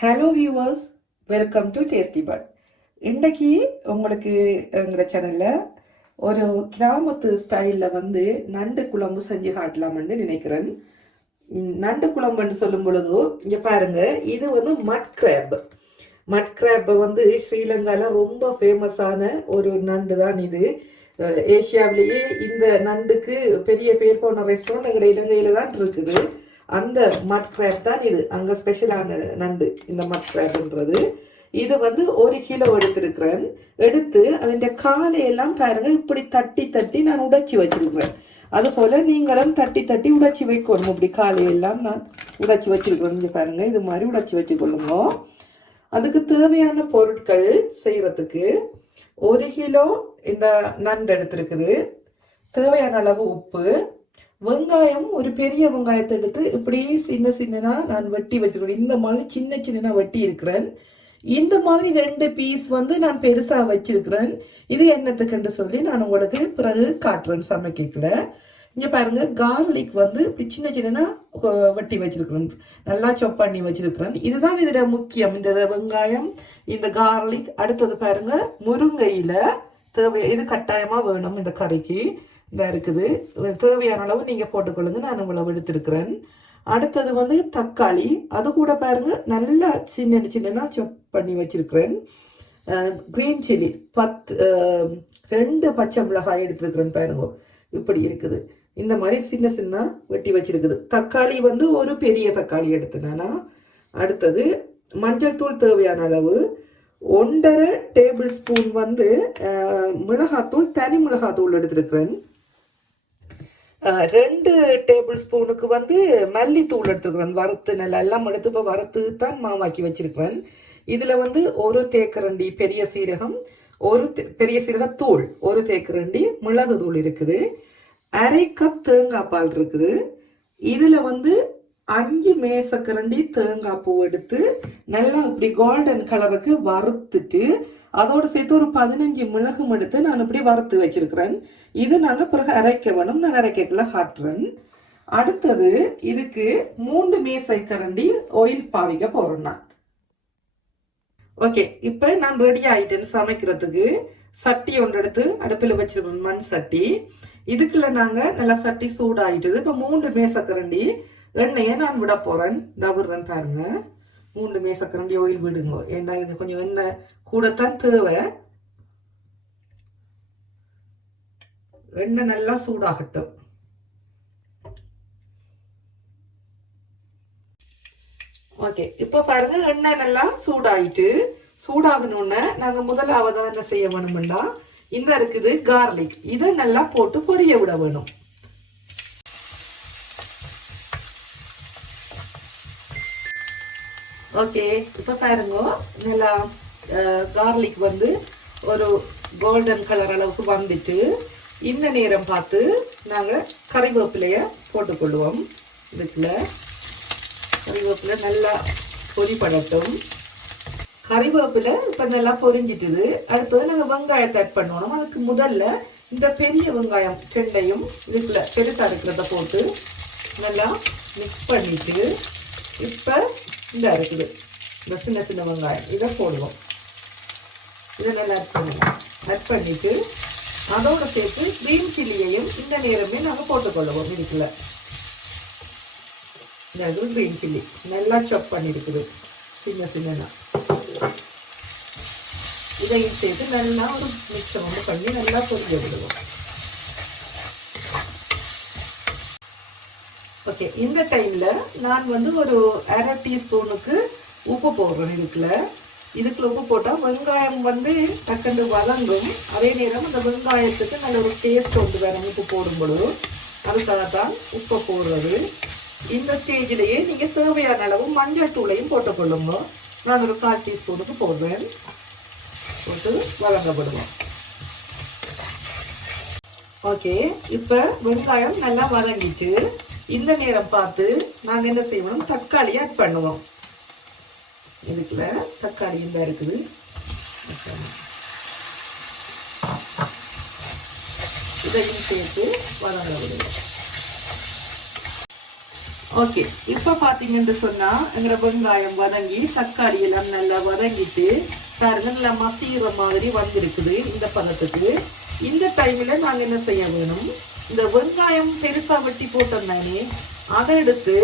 Hello viewers, welcome to tasty but. இன்றைக்கி உங்களுக்கு எங்களோட சேனலில் ஒரு கிராமத்து ஸ்டைலில் நண்டு குழம்பு செஞ்சு காட்டலாம்னு நினைக்கிறேன். நண்டு குழம்புன்னு சொல்லும் பொழுது இங்கே பாருங்க, இது மட் கிராப். மட் கிராப் ஸ்ரீலங்காவில் ரொம்ப ஃபேமஸான ஒரு நண்டு தான் இது. ஏஷியாவிலேயே இந்த நண்டுக்கு பெரிய பேர் போன ரெஸ்டாரண்ட் எங்களுடைய இலங்கையில் தான் இருக்குது. அந்த மட் கிராப் தான் இது, அங்கே ஸ்பெஷலான நண்டு இந்த மட் கிராப்ன்றது. இது 1 கிலோ எடுத்திருக்கிறேன். எடுத்து அதோட காலையெல்லாம் பாருங்க, இப்படி தட்டி தட்டி நான் உடைச்சி வச்சிருக்கிறேன். அதுபோல் நீங்களும் தட்டி தட்டி உடைச்சி வைக்கணும். இப்படி காலையெல்லாம் நான் உடைச்சி வச்சிருக்கிறேன். இங்கே பாருங்க, இது மாதிரி உடைச்சி வச்சுக்கொள்ளுங்க. அதுக்கு தேவையான பொருட்கள் செய்கிறதுக்கு 1 கிலோ இந்த நண்டு எடுத்திருக்குது. தேவையான அளவு உப்பு, வெங்காயம், ஒரு பெரிய வெங்காயத்தை எடுத்து இப்படி சின்ன சின்னனா நான் வெட்டி வச்சிருக்கிறேன். இந்த மாதிரி சின்ன சின்னனா வெட்டி இருக்கிறேன். இந்த மாதிரி 2 பீஸ் நான் பெருசா வச்சிருக்கிறேன். இது என்னத்துக்குன்னு சொல்லி நான் உங்களுக்கு பிறகு காட்டுறேன் சமைக்கல. இங்க பாருங்க, கார்லிக் இப்படி சின்ன சின்னனா வெட்டி வச்சிருக்கிறேன், நல்லா சாப் பண்ணி வச்சிருக்கிறேன். இதுதான் இதுல முக்கியம், இந்த வெங்காயம், இந்த கார்லிக். அடுத்தது பாருங்க, முருங்கையில தேவை, இது கட்டாயமா வேணும் இந்த கறிக்கு. இந்த இருக்குது, தேவையான அளவு நீங்க போட்டுக்கொள்ளுங்க, நான் இவ்வளவு எடுத்திருக்கிறேன். அடுத்தது தக்காளி, அது கூட பாருங்க நல்லா சின்ன சின்னனா சாப் பண்ணி வச்சிருக்கிறேன். கிரீன் சில்லி 2 பச்சை மிளகாய் எடுத்திருக்கிறேன். பாருங்க இப்படி இருக்குது, இந்த மாதிரி சின்ன சின்ன வெட்டி வச்சிருக்குது. தக்காளி ஒரு பெரிய தக்காளி எடுத்துனா. அடுத்தது மஞ்சள் தூள் தேவையான அளவு, 1.5 டேபிள் ஸ்பூன் மிளகாத்தூள், தனி மிளகாத்தூள் எடுத்திருக்கிறேன். 2 டேபிள் ஸ்பூனுக்கு மல்லித்தூள் எடுத்துருக்கிறேன். வறுத்து நல்லா எல்லாம் எடுத்து இப்போ வறுத்து தான் மாவாக்கி வச்சிருக்கிறேன். இதுல 1 தேக்கரண்டி பெரிய சீரகம், பெரிய சீரகத்தூள் 1 தேக்கரண்டி மிளகு தூள் இருக்குது. 1/2 கப் தேங்காய் பால் இருக்குது. இதுல 5 மேசக்கரண்டி தேங்காய் பூ எடுத்து நல்லா இப்படி கோல்டன் கலருக்கு வறுத்துட்டு, அதோடு சேர்த்து ஒரு 15 மிளகும் எடுத்து நான் இப்படி வறுத்து வச்சிருக்கிறேன். இது நாங்கள் பிறகு அரைக்க வேணும், நான் அரைக்கக்குள்ள காட்டுறேன். அடுத்தது இதுக்கு 3 மேசைக்கரண்டி ஆயில் பாவிக்க போறேன் நான். ஓகே, இப்போ நான் ரெடி ஆயிட்டேன் சமைக்கிறதுக்கு. சட்டி ஒன்று எடுத்து அடுப்பில் வச்சிருக்கேன், மண் சட்டி. இதுக்குள்ள நாங்கள் நல்லா சட்டி சூடாயிட்டது. இப்போ 3 மேசக்கரண்டி எண்ணெயை நான் விட போறேன். தவிர்றேன் பாருங்க, 3 மேசக்கரண்டி ஆயில் விடுங்க. ஏன்னா இதுக்கு கொஞ்சம் எண்ணெய் கூடத்தான் தேவை. எண்ணெய் நல்லா சூடாகட்டும். ஓகே, இப்போ பாருங்க, எண்ணெய் நல்லா சூடாயிட்டு, சூடாகணும்னு நாங்க முதலாவது என்ன செய்ய வேணும்னா, இந்த இருக்குது கார்லிக், இதை நல்லா போட்டு பொரிய விட வேணும். ஓகே, இப்போ பாருங்க, நல்லா கார்லிக் ஒரு கோல்டன் கலர் அளவுக்கு வந்துட்டு, இந்த நேரம் பார்த்து நாங்கள் கறிவேப்பிலைய போட்டுக்கொள்வோம். இதுக்குள்ள கறிவேப்பிலை நல்லா பொரிப்படட்டும். கறிவேப்பிலை இப்போ நல்லா பொரிஞ்சிட்டுது. அடுத்தது நாங்கள் வெங்காயத்தை ஆட் பண்ணணும். அதுக்கு முதல்ல இந்த பெரிய வெங்காயம் 2ஐயும் இதுக்குள்ள பெருசாக இருக்கிறத போட்டு நல்லா மிக்ஸ் பண்ணிட்டு, இப்போ இந்த இருக்குது இந்த சின்ன சின்ன வெங்காயம், இதை போடுவோம். இதை நல்லா ஆட் பண்ணுவோம். ஆட் பண்ணிட்டு அதோட சேர்த்து கிரீன் சில்லியையும் இந்த நேரமே நாங்கள் போட்டுக்கொள்ளுவோம். இதுக்குள்ள இந்த கிரீன் சில்லி நல்லா சாப் பண்ணிருக்குது சின்ன சின்னனா. இதையும் சேர்த்து நல்லா ஒரு மிக்சர் பண்ணி நல்லா பொரிய விடுவோம். ஓகே, இந்த டைம்ல நான் ஒரு 1/2 டீஸ்பூனுக்கு உப்பு போடுறேன். இதுக்குள்ள உப்பு போட்டால் வெங்காயம் டக்குன்னு வதங்கும். அதே நேரம் அந்த வெங்காயத்துக்கு நல்ல ஒரு டேஸ்ட் வேணும் உப்பு போடும்பொழுது. அதுக்காக தான் உப்பை போடுறது. இந்த ஸ்டேஜிலேயே நீங்கள் தேவையான அளவு மஞ்சள் தூளையும் போட்டுக்கொள்ளுங்க. நான் ஒரு 1/4 டீஸ்பூனுக்கு போடுறேன். போட்டு வதங்கப்படுவோம். ஓகே, இப்போ வெங்காயம் நல்லா வதங்கிட்டு, இந்த நேரம் பார்த்து நாங்கள் என்ன செய்வோம், தக்காளி ஆட் பண்ணுவோம். இதுக்குள்ள தக்காளி இந்த இருக்குது, இதையும் சேர்த்து வதங்க விடுவோம். ஓகே, இப்போ பார்த்தீங்கன்னு சொன்னால் எங்களை வெங்காயம் வதங்கி தக்காளி எல்லாம் நல்லா வதங்கிட்டு பாருங்க நல்லா மசிகிற மாதிரி வந்திருக்குது இந்த பதத்துக்கு. இந்த டைமில் நாங்கள் என்ன செய்ய வேணும், இந்த வெங்காயம் பெருசாக வெட்டி போட்டோம் தானே, அதை எடுத்து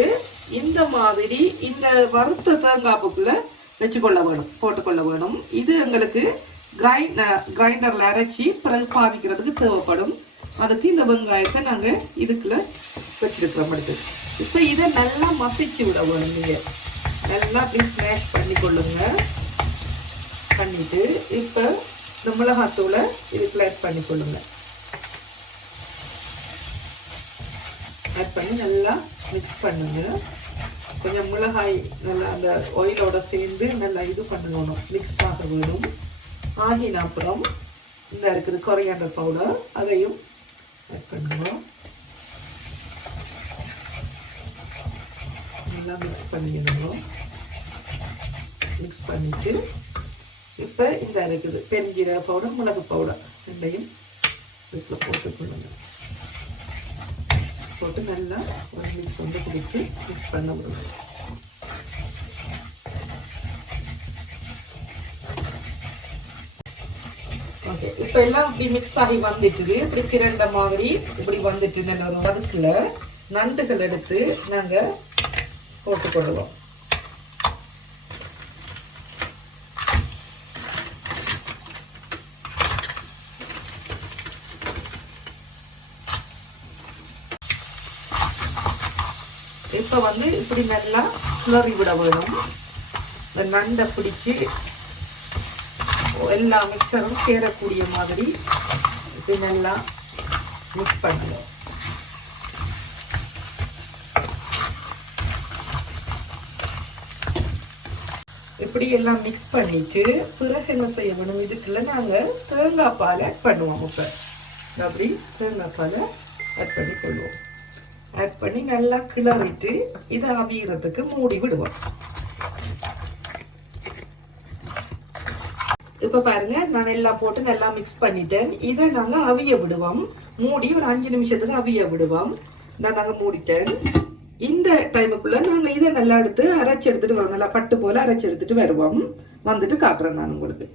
இந்த மாதிரி இந்த வறுத்த தேங்காய்ப்புக்குள்ள வச்சுக்கொள்ள வேணும், போட்டுக்கொள்ள வேணும். இது எங்களுக்கு கிரைண்டரில் அரைச்சி பிறகு பாவிக்கிறதுக்கு தேவைப்படும். அதுக்கு இந்த வெங்காயத்தை நாங்கள் இதுக்குள்ள வச்சிருக்கிறோம். அடுத்து இப்போ இதை நல்லா மசிச்சு விட வேணும். நீங்கள் நல்லா அப்படி ஸ்மாஷ் பண்ணி கொள்ளுங்க. பண்ணிட்டு இப்போ இந்த மிளகாத்தூளை இதுக்குள்ள ஆட் பண்ணி கொள்ளுங்க. ஆட் பண்ணி நல்லா மிக்ஸ் பண்ணுங்க. கொஞ்சம் மிளகாய் நல்லா அந்த ஆயிலோட சேர்ந்து நல்லா இது பண்ணணும், மிக்ஸ் ஆக வேணும். ஆகின அப்புறம் இந்த இருக்குது கொரியாண்டர் பவுடர், அதையும் ஆட் பண்ணுவோம். நல்லா மிக்ஸ் பண்ணிடணும். மிக்ஸ் பண்ணிட்டு இப்போ இந்த இருக்குது பெருஞ்சீரக பவுடர், மிளகு பவுடர் ரெண்டையும் இதுக்குள்ள போட்டுக்கொள்ளுங்க. போட்டு நல்லா ஒரு மிக்ஸ் வந்து கொடுத்து மிக்ஸ் பண்ண முடியும். ஓகே, இப்போ எல்லாம் இப்படி மிக்ஸ் ஆகி வந்துட்டுது. இப்படி திரண்ட மாதிரி இப்படி வந்துட்டு நல்ல ஒரு அதுக்குள்ள நண்டுகள் எடுத்து நாங்கள் போட்டுக்கொள்வோம். இப்போ வந்து இப்படி நல்லா கிளறி விட வேணும். இந்த நண்டை பிடிச்சி எல்லா மிக்சரும் சேரக்கூடிய மாதிரி இப்படி நல்லா மிக்ஸ் பண்ணணும். இப்படி எல்லாம் மிக்ஸ் பண்ணிட்டு பிறகு என்ன செய்ய வேணும், இதுக்குள்ள நாங்கள் தேங்காய் பால் ஆட் பண்ணுவோம். இப்போ அப்படி தேங்காய் பால் ஆட் பண்ணி கொள்வோம். ஆட் பண்ணி நல்லா கிளறிட்டு இதை அவியறதுக்கு மூடி விடுவோம். இப்போ பாருங்க, நான் எல்லாம் போட்டு நல்லா மிக்ஸ் பண்ணிட்டேன். இதை நாங்கள் அவிய விடுவோம். மூடி ஒரு 5 நிமிஷத்துக்கு அவிய விடுவோம். நாங்கள் மூடிட்டேன். இந்த டைமுக்குள்ள நாங்கள் இதை நல்லா எடுத்து அரைச்சி எடுத்துட்டு வருவோம். நல்லா பட்டு போல அரைச்சி எடுத்துட்டு வருவோம். வந்துட்டு காட்டுறேன் நான் உங்களுக்கு.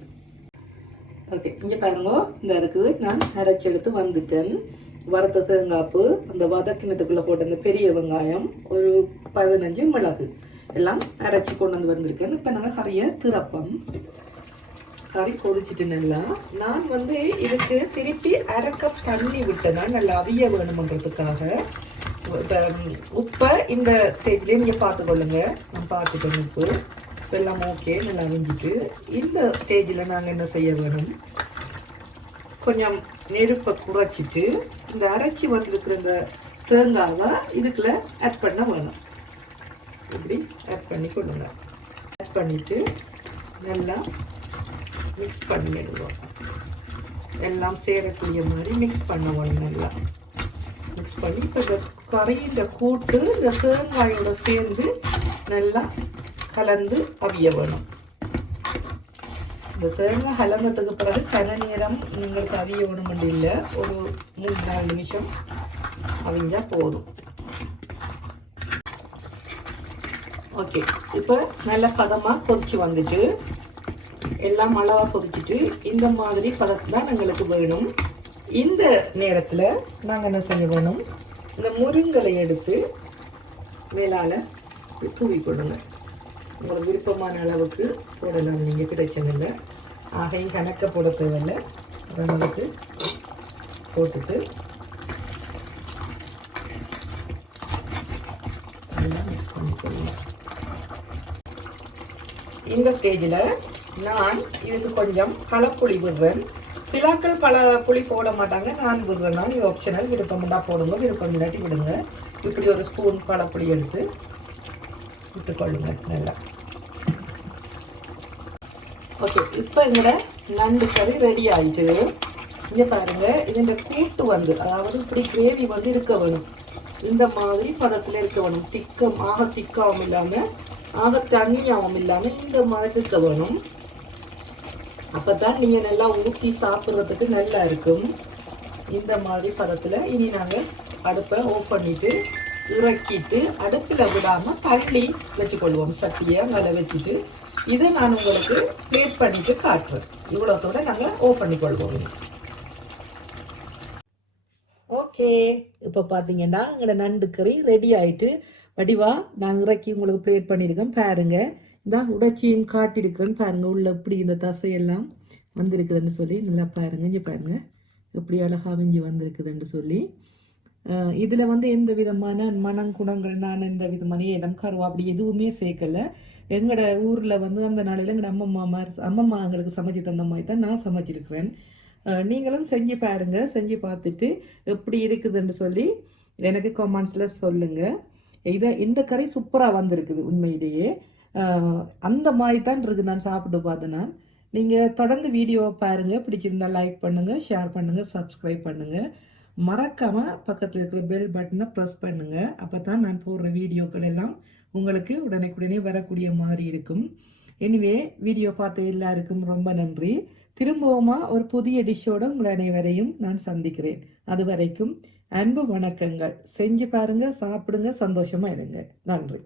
ஓகே, இங்கே பாருங்க, இந்த இருக்குது நான் அரைச்சி எடுத்து வந்துட்டேன். வறுத்த தேங்காய்ப்பு, அந்த வதக்கினத்துக்குள்ள போட்ட அந்த பெரிய வெங்காயம், ஒரு 15 மிளகு எல்லாம் அரைச்சி கொண்டு வந்து வந்திருக்கேன். இப்போ நாங்கள் கறியை திறப்போம். கறி கொதிச்சுட்டு நல்லா நான் வந்து இதுக்கு திருப்பி 1/2 கப் தண்ணி விட்டேன்னா நல்லா அவிய வேணுமன்றதுக்காக. உப்பை இந்த ஸ்டேஜ்லேயே நீங்கள் பார்த்துக்கொள்ளுங்க. நான் பார்த்துட்டேன் உப்பு. இப்போ எல்லாம் ஓகே, நல்லா அவிஞ்சிட்டு இந்த ஸ்டேஜில் நாங்கள் என்ன செய்ய வேணும், கொஞ்சம் நெருப்பை குறைச்சிட்டு இந்த அரைச்சி வந்துருக்கிற இந்த தேங்காவை இதுக்குள்ள ஆட் பண்ண வேணும். இப்படி ஆட் பண்ணி கொள்ளுங்க. ஆட் பண்ணிவிட்டு நல்லா மிக்ஸ் பண்ணிடுவோம். எல்லாம் சேரக்கூடிய மாதிரி மிக்ஸ் பண்ண வேணும். நல்லா மிக்ஸ் பண்ணி இப்போ இந்த கறியின் கூட்டு இந்த தேங்காயோட சேர்ந்து நல்லா கலந்து அவிய வேணும். இந்த தேங்காய் கலந்ததுக்கு பிறகு கன நேரம் உங்களுக்கு அவிய வேணுமென்று இல்லை, ஒரு 3-4 நிமிஷம் அவிஞ்சா போதும். ஓகே, இப்போ நல்ல பதமாக கொதிச்சு வந்துட்டு எல்லாம் அளவாக கொதிச்சுட்டு இந்த மாதிரி பதத்து தான் எங்களுக்கு வேணும். இந்த நேரத்தில் நாங்கள் என்ன செய்ய வேணும், இந்த முருங்கலை எடுத்து மேலால் தூவி கொடுங்க. உங்களுக்கு விருப்பமான அளவுக்கு போடலாம், நீங்கள் கிடைச்சதில்லை. ஆகையும் கணக்க போட தேவையில்லை. அளவுக்கு போட்டுட்டு மிக்ஸ் பண்ணிக்கொள்ளலாம். இந்த ஸ்டேஜில் நான் இதுக்கு கொஞ்சம் பழப்புளி விடுறேன். சிலாக்கள் பல புளி போட மாட்டாங்க, நான் விடுறேன். நான் இது ஆப்ஷனல், விருப்பம்டா போடுங்க, விருப்பம் இல்லாட்டி விடுங்க. இப்படி ஒரு ஸ்பூன் பழப்புளி எடுத்து விட்டுக்கொள்ளுங்க நல்லா. ஓகே, இப்போ எங்களோட நண்டு கறி ரெடி ஆயிட்டு. இங்கே பாருங்க, இதோட கூட்டு வந்து அதாவது இப்படி கிரேவி வந்து இருக்க வேணும். இந்த மாதிரி பதத்தில் இருக்க வேணும். ஆக திக்காகவும் இல்லாமல் ஆக தண்ணியாகவும் இல்லாமல் இந்த மாதிரி இருக்க வேணும். அப்போ தான் நீங்கள் நல்லா ஊற்றி சாப்பிட்றதுக்கு நல்லா இருக்கும். இந்த மாதிரி பதத்தில் இனி நாங்கள் அடுப்பை ஆஃப் பண்ணிவிட்டு இறக்கிட்டு அடுப்பில் விடாமல் தள்ளி வச்சுக்கொள்வோம். சட்டியை அங்கே வச்சுட்டு இதை நான் உங்களுக்கு பிளேட் பண்ணிட்டு காட்டுறேன். இவ்வளோத்தோட நாங்கள் ஆஃப் பண்ணிக்கொள்வோம். ஓகே, இப்போ பார்த்தீங்கன்னா எங்களோட நண்டு கறி ரெடி ஆயிட்டு வடிவா நான் இறக்கி உங்களுக்கு பிளேட் பண்ணியிருக்கேன். பாருங்க, இந்த உடைச்சியும் காட்டியிருக்கேன்னு பாருங்க. உள்ள எப்படி இந்த தசையெல்லாம் வந்திருக்குதுன்னு சொல்லி நல்லா பாருங்க. இங்கே பாருங்க எப்படி அழகா விஞ்சி வந்திருக்குதுன்னு சொல்லி. இதில் வந்து எந்த விதமான மணங்குணங்கள் நான் எந்த விதமான ஏலம் கருவா அப்படி எதுவுமே சேர்க்கலை. எங்களோட ஊரில் வந்து அந்த நாளையில் எங்களோட அம்மம்மா எங்களுக்கு சமைச்சு தந்த மாதிரி தான் நான் சமைச்சிருக்கிறேன். நீங்களும் செஞ்சு பாருங்க. செஞ்சு பார்த்துட்டு எப்படி இருக்குதுன்னு சொல்லி எனக்கு கமெண்ட்ஸில் சொல்லுங்கள். இந்த கறி சூப்பராக வந்திருக்குது உண்மையிலேயே. அந்த மாதிரி தான் இருக்குது. நான் சாப்பிட்டு பார்த்தேன்னா நீங்கள் தொடர்ந்து வீடியோவை பாருங்கள். பிடிச்சிருந்தா லைக் பண்ணுங்கள், ஷேர் பண்ணுங்கள், சப்ஸ்கிரைப் பண்ணுங்கள். மறக்காமல் பக்கத்தில் இருக்கிற பெல் பட்டனை ப்ரெஸ் பண்ணுங்கள். அப்போ தான் நான் போடுற வீடியோக்கள் எல்லாம் உங்களுக்கு உடனே வரக்கூடிய மாதிரி இருக்கும். எனிவே, வீடியோ பார்த்த எல்லாருக்கும் ரொம்ப நன்றி. திரும்பவுமா ஒரு புதிய டிஷ்ஷோட உங்கள் அனைவரையும் நான் சந்திக்கிறேன். அது வரைக்கும் அன்பு வணக்கங்கள். செஞ்சு பாருங்க, சாப்பிடுங்க, சந்தோஷமா இருங்க. நன்றி.